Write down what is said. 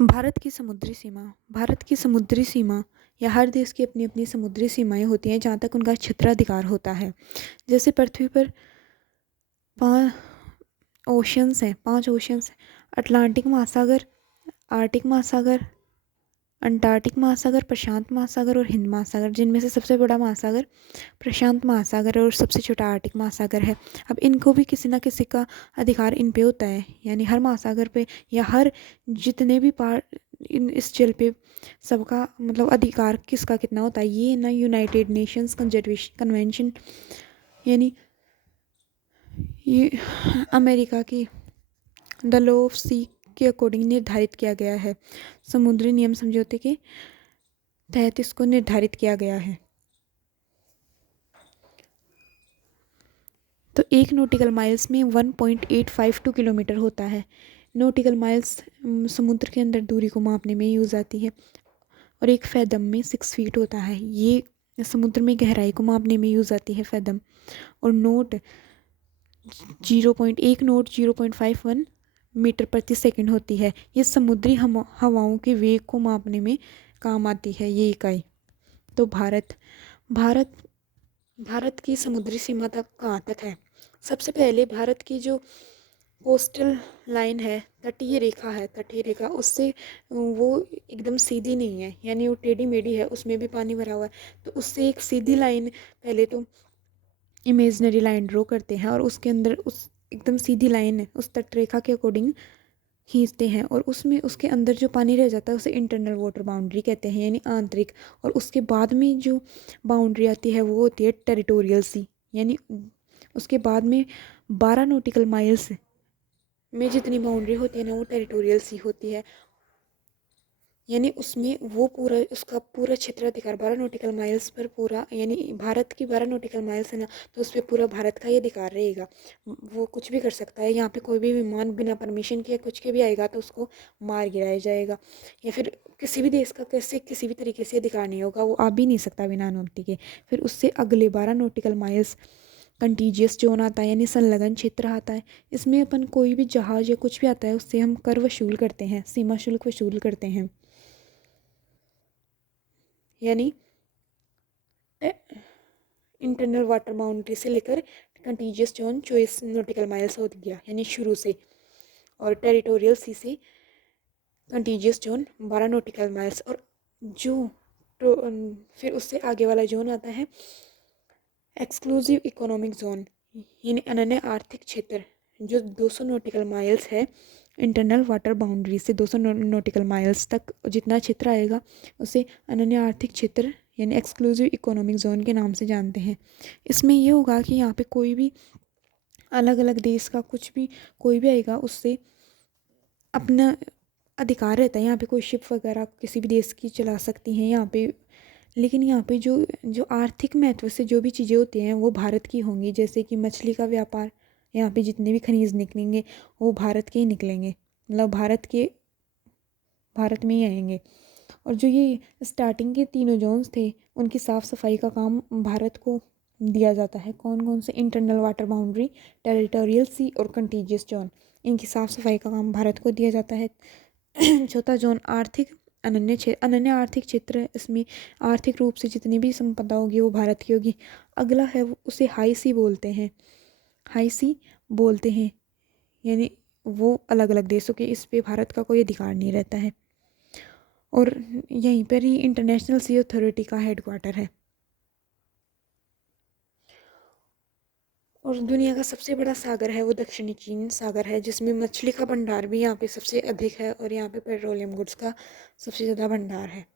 भारत की समुद्री सीमा या हर देश की अपनी अपनी समुद्री सीमाएं होती हैं जहाँ तक उनका क्षेत्राधिकार होता है। जैसे पृथ्वी पर पाँच पांच ओशंस हैं। अटलांटिक महासागर, आर्टिक महासागर, अंटार्कटिक महासागर, प्रशांत महासागर और हिंद महासागर, जिनमें से सबसे बड़ा महासागर प्रशांत महासागर है और सबसे छोटा आर्टिक महासागर है। अब इनको भी किसी ना किसी का अधिकार इन पे होता है, यानी हर महासागर पे या हर जितने भी पार्ट इस जल पे सबका मतलब अधिकार किसका कितना होता है, ये ना यूनाइटेड नेशंस कंजर्वेशन कन्वेंशन यानी ये अमेरिका की द लॉ ऑफ सी के अकॉर्डिंग निर्धारित किया गया है। समुद्री नियम समझौते के तहत इसको निर्धारित किया गया है। तो एक नॉटिकल माइल्स में 1.852 किलोमीटर होता है। नॉटिकल माइल्स समुद्र के अंदर दूरी को मापने में यूज़ आती है और एक फैदम में 6 फीट होता है। ये समुद्र में गहराई को मापने में यूज़ आती है फैदम। और नोट 0.51 मीटर प्रति सेकंड होती है। ये समुद्री हवाओं के वेग को मापने में काम आती है ये इकाई। तो भारत भारत की समुद्री सीमा तक कहाँ तक है? सबसे पहले भारत की जो कोस्टल लाइन है, तटीय रेखा, उससे वो एकदम सीधी नहीं है, यानी वो टेढ़ी मेढ़ी है, उसमें भी पानी भरा हुआ है। तो उससे एक सीधी लाइन पहले तो इमेजनरी लाइन ड्रॉ करते हैं और उसके अंदर उस एकदम सीधी लाइन है उस तट रेखा के अकॉर्डिंग खींचते हैं और उसमें उसके अंदर जो पानी रह जाता है उसे इंटरनल वाटर बाउंड्री कहते हैं, यानी आंतरिक। और उसके बाद में जो बाउंड्री आती है वो होती है टेरिटोरियल सी, यानी उसके बाद में 12 नॉटिकल माइल्स में जितनी बाउंड्री होती है ना वो टेरिटोरियल सी होती है, यानी उसमें वो पूरा उसका पूरा क्षेत्राधिकार 12 नॉटिकल माइल्स पर पूरा, यानी भारत की 12 नॉटिकल माइल्स है ना, तो उस पर पूरा भारत का ही अधिकार रहेगा। वो कुछ भी कर सकता है। यहाँ पे कोई भी विमान बिना परमिशन के कुछ के भी आएगा तो उसको मार गिराया जाएगा, या फिर किसी भी देश का कैसे किसी भी तरीके से अधिकार नहीं होगा, वो आ भी नहीं सकता बिना अनुमति के। फिर उससे अगले 12 नॉटिकल माइल्स कंटीजियस जोन आता है, यानी संलग्न क्षेत्र आता है। इसमें अपन कोई भी जहाज या कुछ भी आता है उससे हम कर वसूल करते हैं, सीमा शुल्क वसूल करते हैं। यानी इंटरनल वाटर बाउंड्री से लेकर कंटीजियस जोन 24 नॉटिकल माइल्स हो गया, यानी शुरू से। और टेरिटोरियल सी से कंटीजियस जोन 12 नॉटिकल माइल्स। और जो तो फिर उससे आगे वाला जोन आता है एक्सक्लूसिव इकोनॉमिक जोन, यानी अनन्य आर्थिक क्षेत्र, जो 200 नॉटिकल माइल्स है इंटरनल वाटर बाउंड्री से 200 नॉटिकल माइल्स तक जितना क्षेत्र आएगा उसे अनन्य आर्थिक क्षेत्र यानी एक्सक्लूसिव इकोनॉमिक जोन के नाम से जानते हैं। इसमें ये होगा कि यहाँ पे कोई भी अलग अलग देश का कुछ भी कोई भी आएगा उससे अपना अधिकार रहता है। यहाँ पे कोई शिप वगैरह किसी भी देश की चला सकती हैं यहाँ पे, लेकिन यहाँ पे जो जो आर्थिक महत्व से जो भी चीज़ें होती हैं वो भारत की होंगी। जैसे कि मछली का व्यापार, यहाँ पे जितने भी खनिज निकलेंगे वो भारत के ही निकलेंगे, मतलब भारत में ही आएंगे। और जो ये स्टार्टिंग के तीनों जोन्स थे उनकी साफ़ सफाई का काम भारत को दिया जाता है। कौन कौन से? इंटरनल वाटर बाउंड्री, टेरिटोरियल सी और कंटीजियस जोन, इनकी साफ़ सफाई का काम भारत को दिया जाता है। चौथा जोन आर्थिक अनन्य आर्थिक क्षेत्र, इसमें आर्थिक रूप से जितनी भी संपदा होगी वो भारत की होगी। अगला है उसे हाई सी बोलते हैं, यानी वो अलग अलग देशों के, इस पे भारत का कोई अधिकार नहीं रहता है। और यहीं पर ही इंटरनेशनल सी अथॉरिटी का हेडक्वार्टर है। और दुनिया का सबसे बड़ा सागर है वो दक्षिणी चीन सागर है, जिसमें मछली का भंडार भी यहाँ पे सबसे अधिक है और यहाँ पे पेट्रोलियम गुड्स का सबसे ज़्यादा भंडार है।